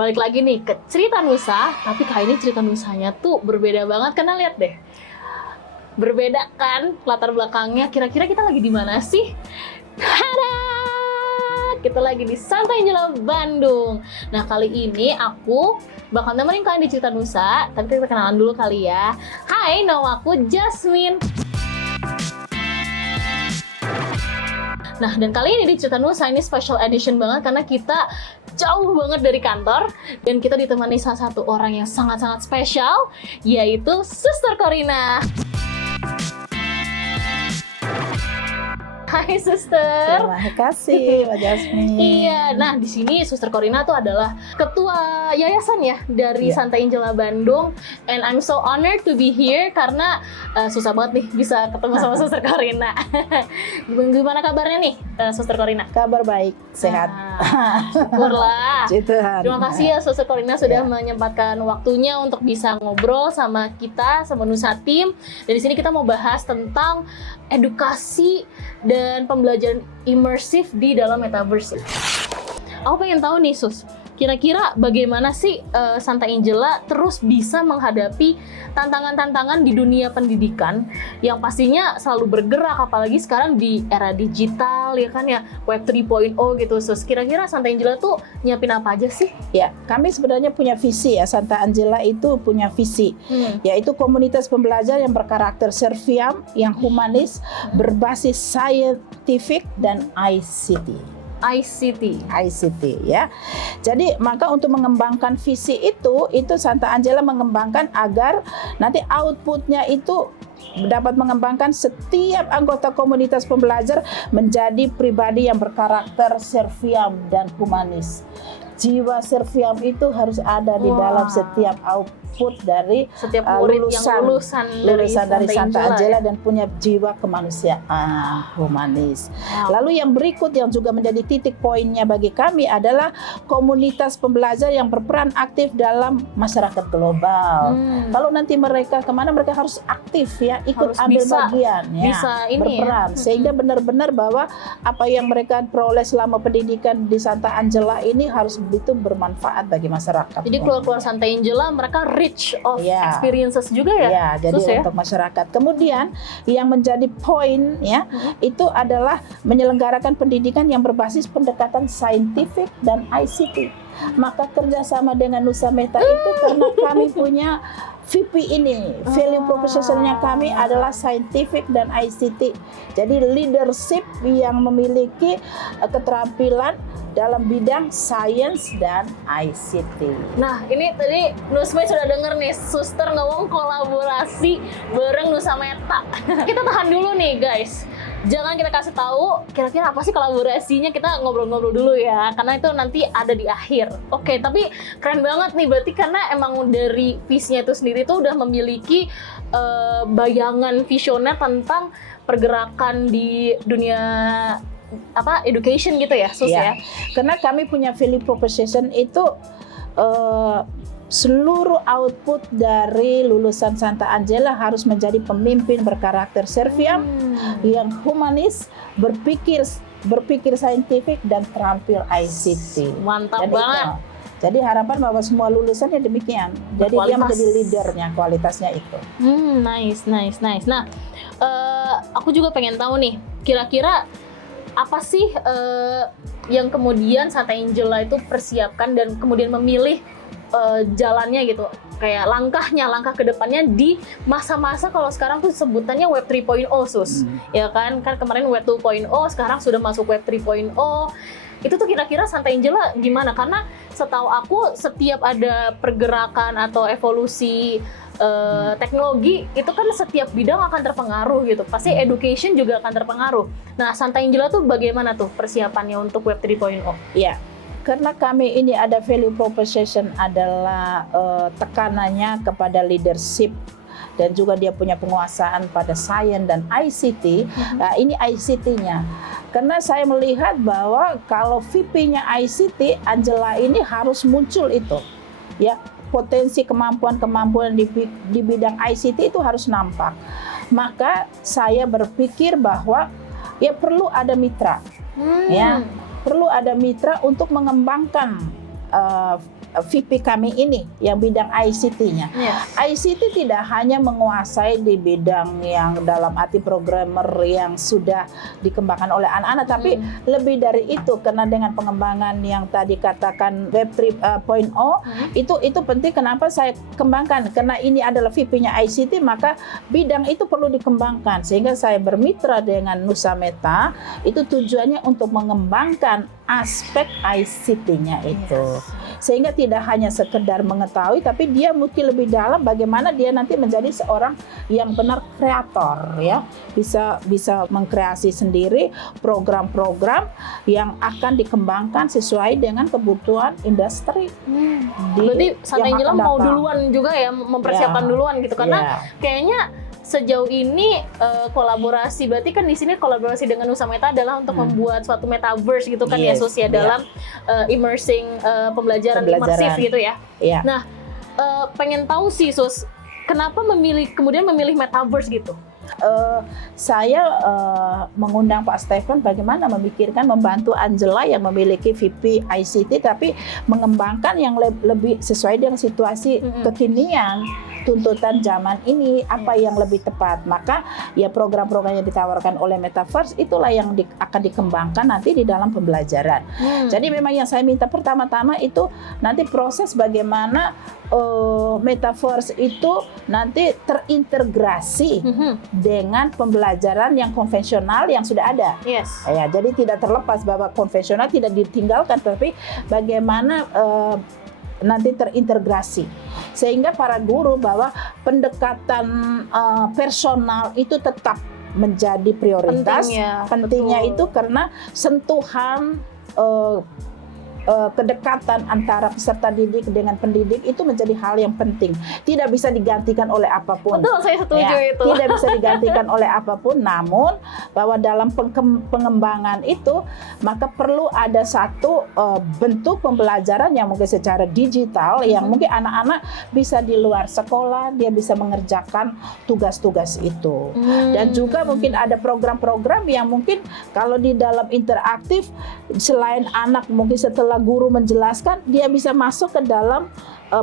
balik lagi nih ke cerita Nusa, tapi kali ini cerita Nusanya tuh berbeda banget karena lihat deh. Berbeda kan latar belakangnya. Kira-kira kita lagi di mana sih? Tada! Kita lagi di Santai Angela Bandung. Nah, kali ini aku bakal nemenin kalian di cerita Nusa, tapi kita kenalan dulu kali ya. Hai, nama aku Jasmine. Nah, dan kali ini di cerita Nusa ini special edition banget karena kita jauh banget dari kantor dan kita ditemani salah satu orang yang sangat-sangat spesial, yaitu Suster Corina. Hai Suster. Terima kasih Mbak Jasmine. Iya, nah di sini Suster Corina tuh adalah ketua yayasan ya dari Santai Angela Bandung, and I'm so honored to be here karena susah banget nih bisa ketemu sama Suster Corina. Gimana kabarnya nih Suster Corina? Kabar baik, sehat. Syukurlah. Terima kasih ya Suster Corina sudah menyempatkan waktunya untuk bisa ngobrol sama kita, sama Nusa Team. Dan di sini kita mau bahas tentang edukasi dan pembelajaran imersif di dalam metaverse. Aku pengen tahu nih Sus, kira-kira bagaimana sih Santai Angela terus bisa menghadapi tantangan-tantangan di dunia pendidikan yang pastinya selalu bergerak, apalagi sekarang di era digital ya kan ya, Web 3.0 gitu Sus. Kira-kira Santai Angela tuh nyiapin apa aja sih? Ya, kami sebenarnya punya visi ya. Santai Angela itu punya visi, yaitu komunitas pembelajar yang berkarakter serviam, yang humanis, berbasis scientific dan ICT ya. Jadi maka untuk mengembangkan visi itu Santai Angela mengembangkan agar nanti outputnya itu dapat mengembangkan setiap anggota komunitas pembelajar menjadi pribadi yang berkarakter serviam dan humanis. Jiwa serviam itu harus ada di dalam setiap output dari setiap murid yang lulusan dari Santai Angela ya? Dan punya jiwa kemanusiaan humanis. Lalu yang berikut yang juga menjadi titik poinnya bagi kami adalah komunitas pembelajar yang berperan aktif dalam masyarakat global. Kalau nanti mereka kemana, mereka harus aktif ya, ikut harus ambil bisa, bagian ya, bisa ini berperan ya. Sehingga benar-benar bahwa apa yang mereka peroleh selama pendidikan di Santai Angela ini harus begitu bermanfaat bagi masyarakat. Jadi keluar Santai Angela mereka rich of experiences juga ya. Ya, jadi untuk masyarakat. Kemudian yang menjadi poin ya itu adalah menyelenggarakan pendidikan yang berbasis pendekatan saintifik dan ICT. Maka kerjasama dengan Nusa Meta itu karena kami punya VP ini, value proposition-nya kami adalah scientific dan ICT. Jadi leadership yang memiliki keterampilan dalam bidang sains dan ICT. Nah, ini tadi Nusme sudah denger nih, Suster ngomong kolaborasi bareng Nusa Meta. Kita tahan dulu nih guys. Jangan kita kasih tahu kira-kira apa sih kolaborasinya, kita ngobrol-ngobrol dulu ya, karena itu nanti ada di akhir. Oke, tapi keren banget nih, berarti karena emang dari visinya itu sendiri tuh udah memiliki bayangan visioner tentang pergerakan di dunia education gitu ya, Sus ya. Karena kami punya value proposition itu seluruh output dari lulusan Santai Angela harus menjadi pemimpin berkarakter serviam, yang humanis, berpikir saintifik dan terampil ICT. Mantap banget. Jadi harapan bahwa semua lulusannya demikian. Jadi dia menjadi leadernya, kualitasnya itu. Nice. Nah, aku juga pengen tahu nih, kira-kira apa sih yang kemudian Santai Angela itu persiapkan dan kemudian memilih jalannya gitu, kayak langkah ke depannya di masa-masa kalau sekarang tuh sebutannya Web 3.0 Sus. Ya kan kemarin Web 2.0, sekarang sudah masuk Web 3.0. Itu tuh kira-kira Santai Angela gimana? Karena setahu aku setiap ada pergerakan atau evolusi teknologi itu kan setiap bidang akan terpengaruh gitu. Pasti education juga akan terpengaruh. Nah, Santai Angela tuh bagaimana tuh persiapannya untuk Web 3.0? Iya. Karena kami ini ada value proposition adalah tekanannya kepada leadership dan juga dia punya penguasaan pada sains dan ICT. Nah, ini ICT-nya. Karena saya melihat bahwa kalau VP-nya ICT, Angela ini harus muncul itu. Ya, potensi kemampuan di bidang ICT itu harus nampak. Maka saya berpikir bahwa ya perlu ada mitra. Ya, perlu ada mitra untuk mengembangkan VP kami ini yang bidang ICT-nya. Yes. ICT tidak hanya menguasai di bidang yang dalam arti programmer yang sudah dikembangkan oleh anak-anak, tapi lebih dari itu, karena dengan pengembangan yang tadi katakan Web 3.0 itu penting. Kenapa saya kembangkan? Karena ini adalah VP-nya ICT, maka bidang itu perlu dikembangkan, sehingga saya bermitra dengan Nusameta itu tujuannya untuk mengembangkan aspek ICT-nya itu. Sehingga tidak hanya sekedar mengetahui, tapi dia mungkin lebih dalam bagaimana dia nanti menjadi seorang yang benar kreator, ya. Bisa mengkreasi sendiri program-program yang akan dikembangkan sesuai dengan kebutuhan industri. Berarti Santa Angela mau duluan juga ya, mempersiapkan duluan gitu, karena kayaknya sejauh ini kolaborasi, berarti kan di sini kolaborasi dengan Nusameta adalah untuk membuat suatu metaverse gitu kan ya, Sus, ya, dalam immersing pembelajaran imersif gitu ya. Nah, pengen tahu sih Sus, kenapa kemudian memilih metaverse gitu? Saya mengundang Pak Stefan bagaimana memikirkan membantu Angela yang memiliki VP ICT tapi mengembangkan yang lebih sesuai dengan situasi kekinian, tuntutan zaman ini, apa yang lebih tepat. Maka ya program-program yang ditawarkan oleh Metaverse itulah yang akan dikembangkan nanti di dalam pembelajaran. Jadi memang yang saya minta pertama-tama itu nanti proses bagaimana Metaverse itu nanti terintegrasi dengan pembelajaran yang konvensional yang sudah ada. Yes. Ya, jadi tidak terlepas bahwa konvensional tidak ditinggalkan, tapi bagaimana nanti terintegrasi sehingga para guru bahwa pendekatan personal itu tetap menjadi prioritas. Pentingnya itu karena sentuhan kedekatan antara peserta didik dengan pendidik itu menjadi hal yang penting. Tidak bisa digantikan oleh apapun. Betul, saya setuju itu. Tidak bisa digantikan oleh apapun, namun bahwa dalam pengembangan itu maka perlu ada satu bentuk pembelajaran yang mungkin secara digital yang mungkin anak-anak bisa di luar sekolah, dia bisa mengerjakan tugas-tugas itu. Dan juga mungkin ada program-program yang mungkin kalau di dalam interaktif, selain anak mungkin setelah guru menjelaskan, dia bisa masuk ke dalam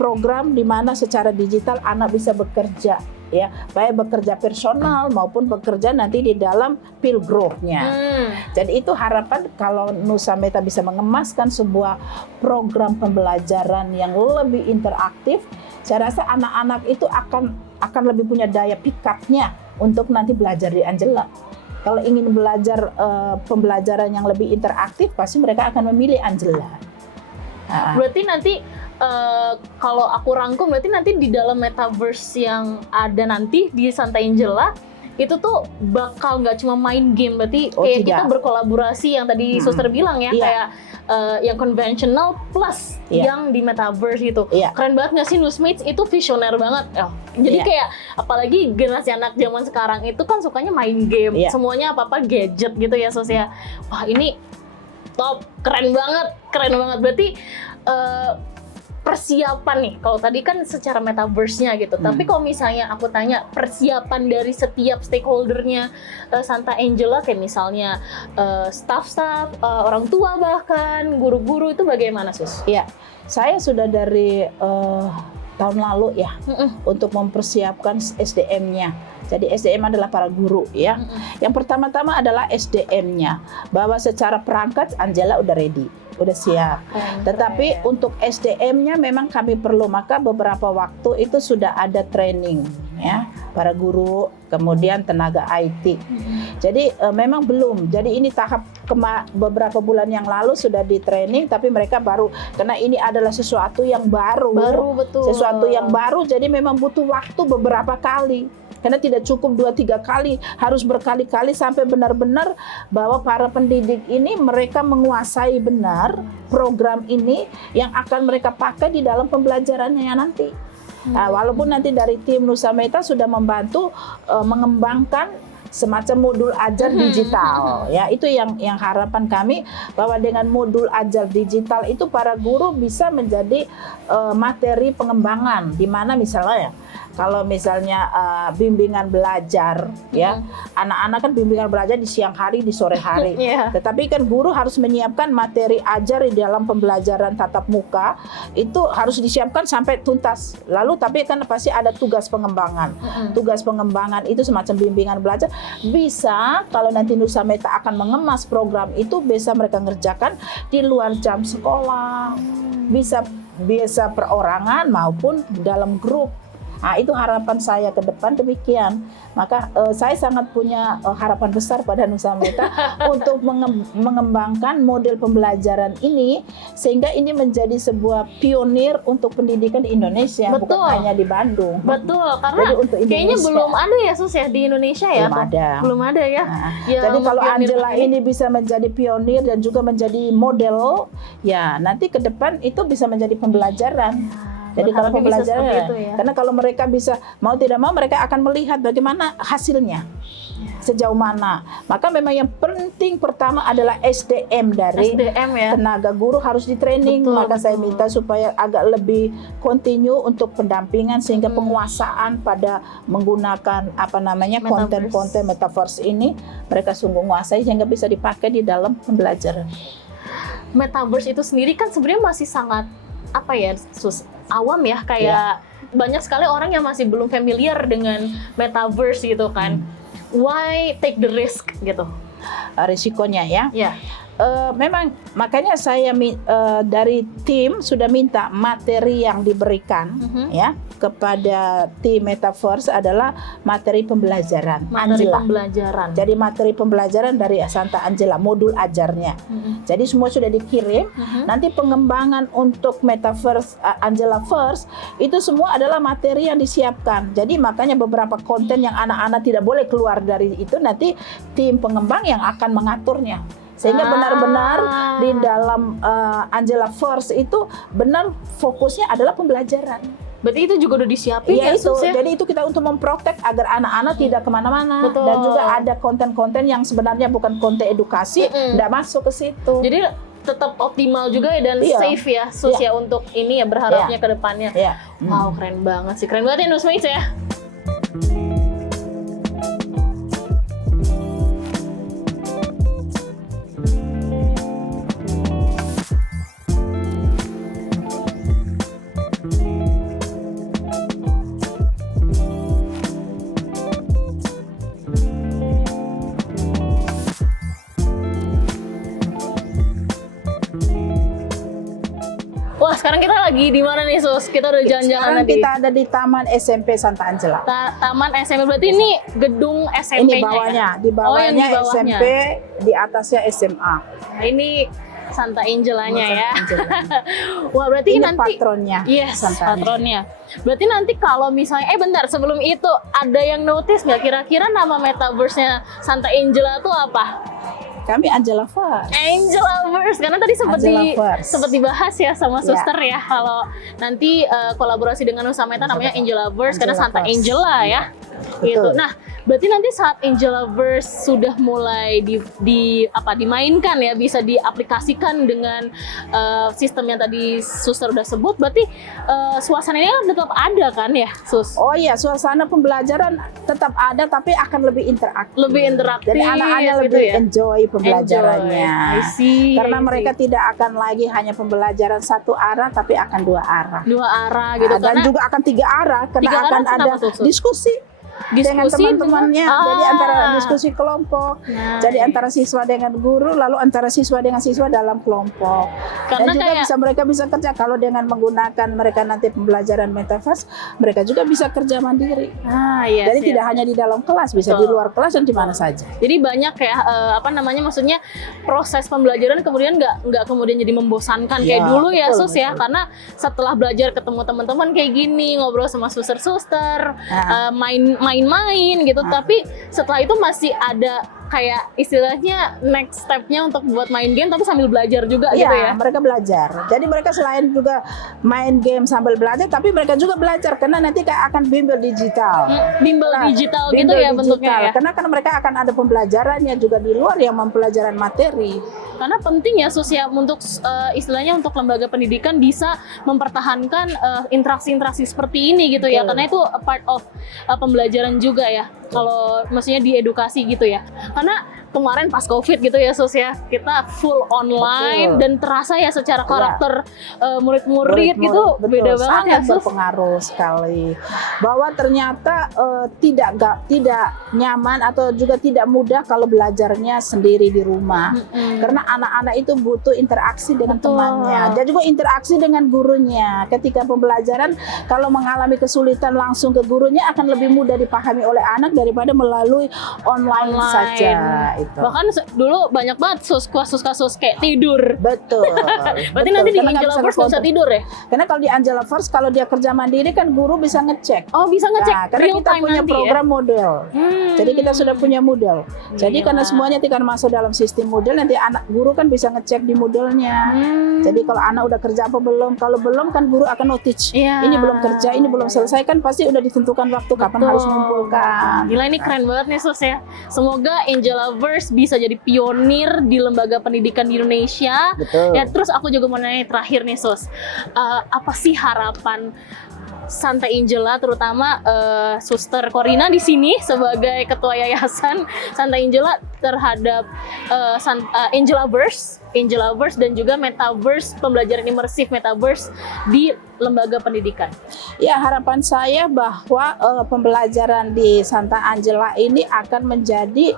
program di mana secara digital anak bisa bekerja, ya, baik bekerja personal maupun bekerja nanti di dalam peer group-nya. Jadi itu harapan kalau Nusameta bisa mengemaskan sebuah program pembelajaran yang lebih interaktif, saya rasa anak-anak itu akan lebih punya daya pick-up-nya untuk nanti belajar di Angela. Kalau ingin belajar pembelajaran yang lebih interaktif, pasti mereka akan memilih Angela. Berarti nanti kalau aku rangkum, berarti nanti di dalam metaverse yang ada nanti di Santa Angela itu tuh bakal nggak cuma main game, berarti kayak kita berkolaborasi yang tadi Suster bilang ya, kayak yang konvensional plus yang di metaverse gitu. Keren banget nggak sih Nusmates? Itu visioner banget. Jadi kayak apalagi generasi anak zaman sekarang itu kan sukanya main game, semuanya apa-apa gadget gitu ya, Sos ya. Wah, ini top, keren banget. Berarti persiapan nih, kalau tadi kan secara metaverse-nya gitu, tapi kalau misalnya aku tanya persiapan dari setiap stakeholder-nya Santa Angela, kayak misalnya staff-staff, orang tua bahkan, guru-guru, itu bagaimana, Sus? Iya, saya sudah dari tahun lalu ya, untuk mempersiapkan SDM-nya. Jadi SDM adalah para guru ya. Yang pertama-tama adalah SDM-nya, bahwa secara perangkat Angela udah ready, udah siap. Tetapi untuk SDM-nya memang kami perlu, maka beberapa waktu itu sudah ada training ya, para guru, kemudian tenaga IT. Jadi memang belum. Jadi ini tahap beberapa bulan yang lalu sudah di training, tapi mereka baru, karena ini adalah sesuatu yang baru. Betul. Sesuatu yang baru, jadi memang butuh waktu beberapa kali. Karena tidak cukup 2-3 kali, harus berkali-kali sampai benar-benar bahwa para pendidik ini mereka menguasai benar program ini yang akan mereka pakai di dalam pembelajarannya nanti. Walaupun nanti dari tim Nusameta sudah membantu mengembangkan semacam modul ajar digital. Ya, itu yang harapan kami, bahwa dengan modul ajar digital itu para guru bisa menjadi materi pengembangan, di mana misalnya ya, kalau misalnya bimbingan belajar ya, anak-anak kan bimbingan belajar di siang hari, di sore hari. Tetapi kan guru harus menyiapkan materi ajar di dalam pembelajaran tatap muka, itu harus disiapkan sampai tuntas. Lalu tapi kan pasti ada tugas pengembangan. Tugas pengembangan itu semacam bimbingan belajar. Bisa kalau nanti Nusa Meta akan mengemas program itu, bisa mereka ngerjakan di luar jam sekolah. Bisa perorangan maupun dalam grup. Nah, itu harapan saya ke depan demikian. Maka saya sangat punya harapan besar pada Nusa Meta untuk mengembangkan model pembelajaran ini, sehingga ini menjadi sebuah pionir untuk pendidikan di Indonesia, bukan hanya di Bandung. Betul, karena kayaknya belum ada ya Sus ya di Indonesia ya. Belum ada ya. Jadi kalau Angela ini bisa menjadi pionir dan juga menjadi model, ya nanti ke depan itu bisa menjadi pembelajaran. Jadi kalau pembelajaran, karena kalau mereka bisa, mau tidak mau mereka akan melihat bagaimana hasilnya, sejauh mana. Maka memang yang penting pertama adalah SDM dari tenaga guru harus di training. Maka saya minta supaya agak lebih kontinu untuk pendampingan, sehingga penguasaan pada menggunakan konten-konten metaverse ini mereka sungguh menguasai, sehingga bisa dipakai di dalam pembelajaran. Metaverse itu sendiri kan sebenarnya masih sangat awam ya, kayak banyak sekali orang yang masih belum familiar dengan metaverse gitu kan. Why take the risk gitu? Risikonya ya. Memang makanya saya dari tim sudah minta materi yang diberikan ya kepada tim Metaverse adalah materi pembelajaran. Jadi materi pembelajaran dari Santa Angela, modul ajarnya. Jadi semua sudah dikirim. Nanti pengembangan untuk Metaverse Angela First itu semua adalah materi yang disiapkan. Jadi makanya beberapa konten yang anak-anak tidak boleh keluar dari itu, nanti tim pengembang yang akan mengaturnya. Sehingga benar-benar di dalam Angela First itu benar fokusnya adalah pembelajaran. Berarti itu juga udah disiapin ya, itu. Jadi itu kita untuk memprotek agar anak-anak tidak kemana-mana. Dan juga ada konten-konten yang sebenarnya bukan konten edukasi, tidak masuk ke situ. Jadi tetap optimal juga dan safe ya Sus ya untuk ini ya, berharapnya ke depannya. Wow, keren banget sih. Keren banget ya Nusmates ya. Sekarang kita lagi di mana nih Sus? Kita udah jalan-jalan nanti. Kita ada di Taman SMP Santa Angela. Taman SMP, berarti ini gedung SMP-nya. Ini bawahnya, di bawahnya SMP, di atasnya SMA. Nah, ini Santa Angela-nya ya. Wah, berarti ini nanti patronnya. Yes, patronnya. Berarti nanti kalau misalnya bentar, sebelum itu ada yang notice nggak kira-kira nama metaverse-nya Santa Angela tuh apa? Kami Angela First. Angela First, karena tadi sempat dibahas ya sama Suster ya, kalau nanti kolaborasi dengan Nusa Meta namanya Angela First karena Santa Angela ya. Gitu. Nah, berarti nanti saat Angelaverse sudah mulai dimainkan ya, bisa diaplikasikan dengan sistem yang tadi Suster udah sebut, berarti suasana ini kan tetap ada kan ya, Sus? Oh iya, suasana pembelajaran tetap ada, tapi akan lebih interaktif. Jadi anak-anak gitu lebih ya? Enjoy pembelajarannya. Karena mereka tidak akan lagi hanya pembelajaran satu arah, tapi akan dua arah. Gitu. Dan juga akan tiga arah, karena akan ada diskusi dengan teman-temannya. Jadi antara diskusi kelompok, jadi antara siswa dengan guru, lalu antara siswa dengan siswa dalam kelompok. Karena dan juga mereka bisa kerja kalau dengan menggunakan mereka nanti pembelajaran metaverse, mereka juga bisa kerja mandiri. Jadi tidak hanya di dalam kelas, bisa di luar kelas dan di mana saja. Jadi banyak ya maksudnya proses pembelajaran kemudian nggak kemudian jadi membosankan kayak dulu ya, Sus ya, karena setelah belajar ketemu teman-teman kayak gini, ngobrol sama suster-suster, main-main gitu, tapi setelah itu masih ada kayak istilahnya next step-nya untuk buat main game tapi sambil belajar juga gitu ya. Mereka belajar. Jadi mereka selain juga main game sambil belajar, tapi mereka juga belajar karena nanti kayak akan bimbel digital. Bimbel digital gitu bimbel ya bentuknya digital. ya. Karena kan mereka akan ada pembelajarannya juga di luar yang mempelajaran materi. Karena penting ya Sus ya untuk istilahnya untuk lembaga pendidikan bisa mempertahankan interaksi-interaksi seperti ini gitu ya. Karena itu a part of pembelajaran juga ya. Kalau maksudnya di edukasi gitu ya. Karena kemarin pas COVID gitu ya Sus ya, kita full online dan terasa ya secara karakter murid-murid gitu beda banget ya Sus. Berpengaruh sekali bahwa ternyata tidak nyaman atau juga tidak mudah kalau belajarnya sendiri di rumah. Karena anak-anak itu butuh interaksi dengan temannya dan juga interaksi dengan gurunya. Ketika pembelajaran kalau mengalami kesulitan langsung ke gurunya akan lebih mudah dipahami oleh anak daripada melalui online saja. Itu. Bahkan dulu banyak banget kasus kayak tidur. Betul. Berarti nanti di Angela First nggak bisa tidur ya? Karena kalau di Angela First kalau dia kerja mandiri kan guru bisa ngecek. Oh bisa ngecek karena real kita time punya nanti program model. Jadi kita sudah punya model. Jadi karena Gila. semuanya tidak masuk dalam sistem model, nanti anak guru kan bisa ngecek di modelnya. Jadi kalau anak udah kerja apa belum, kalau belum kan guru akan notice. Ini belum kerja, ini belum selesai, kan pasti udah ditentukan waktu kapan harus mengumpulkan. Gila ini keren banget nih Sus ya. Semoga Angelaverse bisa jadi pionir di lembaga pendidikan di Indonesia. Betul. Ya terus aku juga mau nanya terakhir nih Sus. Apa sih harapan Santa Angela, terutama Suster Corina di sini sebagai ketua yayasan Santa Angela terhadap Angelaverse dan juga Metaverse, pembelajaran imersif Metaverse di lembaga pendidikan. Ya, harapan saya bahwa pembelajaran di Santa Angela ini akan menjadi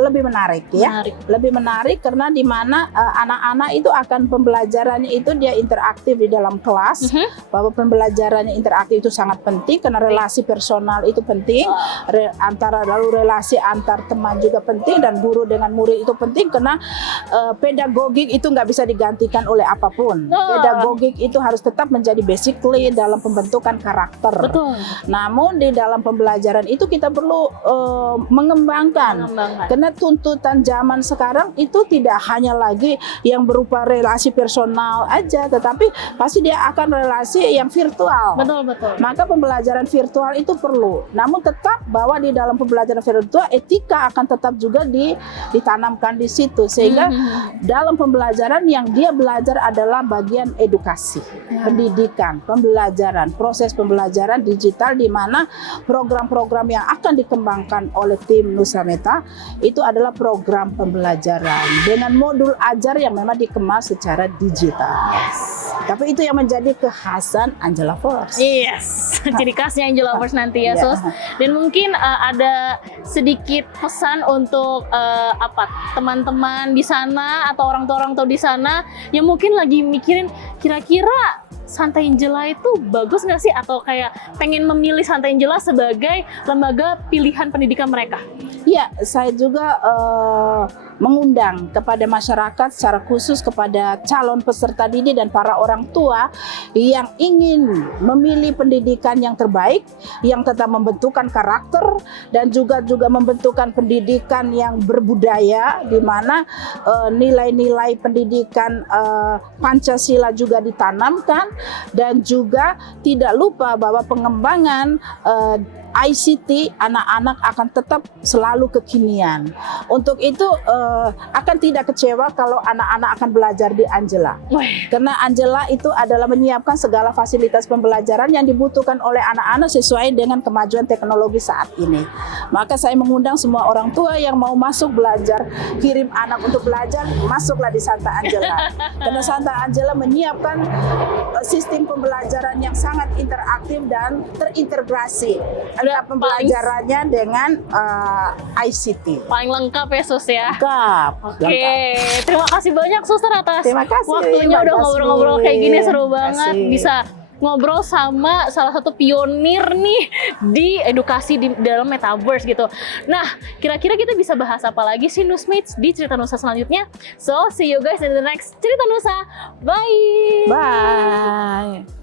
lebih menarik ya. Lebih menarik karena di mana anak-anak itu akan pembelajarannya itu dia interaktif di dalam kelas. Bahwa pembelajarannya interaktif itu sangat penting karena relasi personal itu penting. Relasi antar teman juga penting dan guru dengan murid itu penting karena pedagogik itu nggak bisa digantikan oleh apapun. Pedagogik itu harus tetap menjadi basically dalam pembentukan karakter. Betul. Namun di dalam pembelajaran itu kita perlu mengembangkan. Karena tuntutan zaman sekarang itu tidak hanya lagi yang berupa relasi personal aja, tetapi pasti dia akan relasi yang virtual. Betul. Maka pembelajaran virtual itu perlu. Namun tetap bahwa di dalam pembelajaran virtual etika akan tetap juga ditanamkan di situ sehingga dalam pembelajaran yang dia belajar adalah bagian edukasi, pendidikan, pembelajaran, proses pembelajaran digital di mana program-program yang akan dikembangkan oleh tim Nusa Meta itu adalah program pembelajaran dengan modul ajar yang memang dikemas secara digital. Tapi itu yang menjadi kekhasan Angelaverse. Yes, ciri khasnya Angelaverse nanti ya Sus. Dan mungkin ada sedikit pesan untuk teman-teman di sana atau orang tua di sana yang mungkin lagi mikirin kira-kira Santa Angela itu bagus nggak sih atau kayak pengen memilih Santa Angela sebagai lembaga pilihan pendidikan mereka? Iya, saya juga mengundang kepada masyarakat secara khusus kepada calon peserta didik dan para orang tua yang ingin memilih pendidikan yang terbaik, yang tetap membentukkan karakter dan juga membentukkan pendidikan yang berbudaya di mana nilai-nilai pendidikan Pancasila juga ditanamkan dan juga tidak lupa bahwa pengembangan ICT anak-anak akan tetap selalu kekinian. Untuk itu akan tidak kecewa kalau anak-anak akan belajar di Angela. Karena Angela itu adalah menyiapkan segala fasilitas pembelajaran yang dibutuhkan oleh anak-anak sesuai dengan kemajuan teknologi saat ini. Maka saya mengundang semua orang tua yang mau masuk belajar, kirim anak untuk belajar, masuklah di Santa Angela. Karena Santa Angela menyiapkan sistem pembelajaran yang sangat interaktif dan terintegrasi. Ada pembelajarannya dengan ICT. Paling lengkap ya Sus ya. Lengkap. Oke, terima kasih banyak Suster atas waktunya udah Mbak ngobrol-ngobrol kayak gini, seru banget. Kasih. Bisa ngobrol sama salah satu pionir nih di edukasi di dalam Metaverse gitu. Nah, kira-kira kita bisa bahas apa lagi sih Nusmates di Cerita Nusa selanjutnya? So, see you guys in the next Cerita Nusa. Bye! Bye!